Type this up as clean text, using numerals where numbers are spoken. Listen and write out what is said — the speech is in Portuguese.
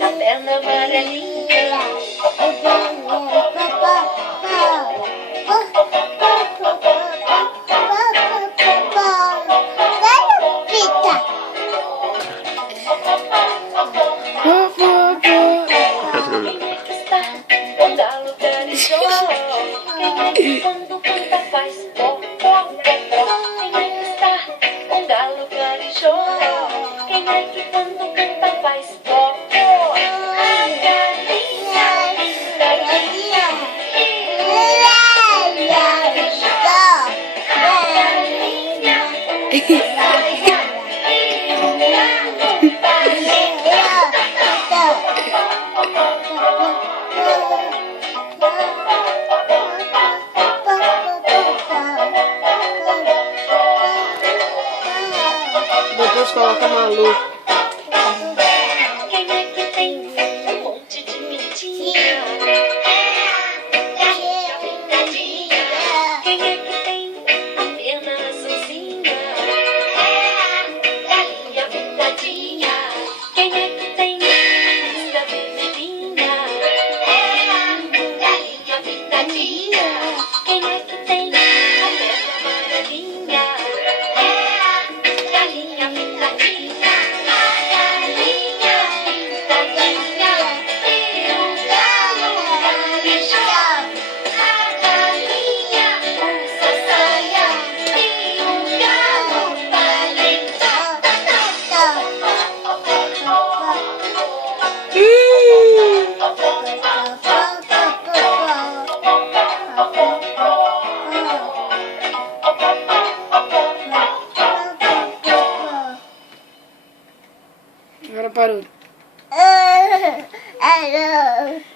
A perna amarelinha. Um galo garijó. Quem é que quando canta faz pó, pó, pó? Quem é que está? Um galo garijó. Quem é que quando canta faz pó, pó? A galinha pintadinha. A galinha saia e o galo valente. Depois coloca Malu. Quem é que tem um monte de mentinha? Galinha pintadinha. Quem é que tem a perna azulzinha? Galinha pintadinha. Quem é que tem lista vermelhinha? Galinha pintadinha. Quem é que tem a perna amarelinha? Galinha pintadinha. A galinha pintadinha. E o galo galijó. A galinha usa saia. E o galo valentão. Agora parou. Hello.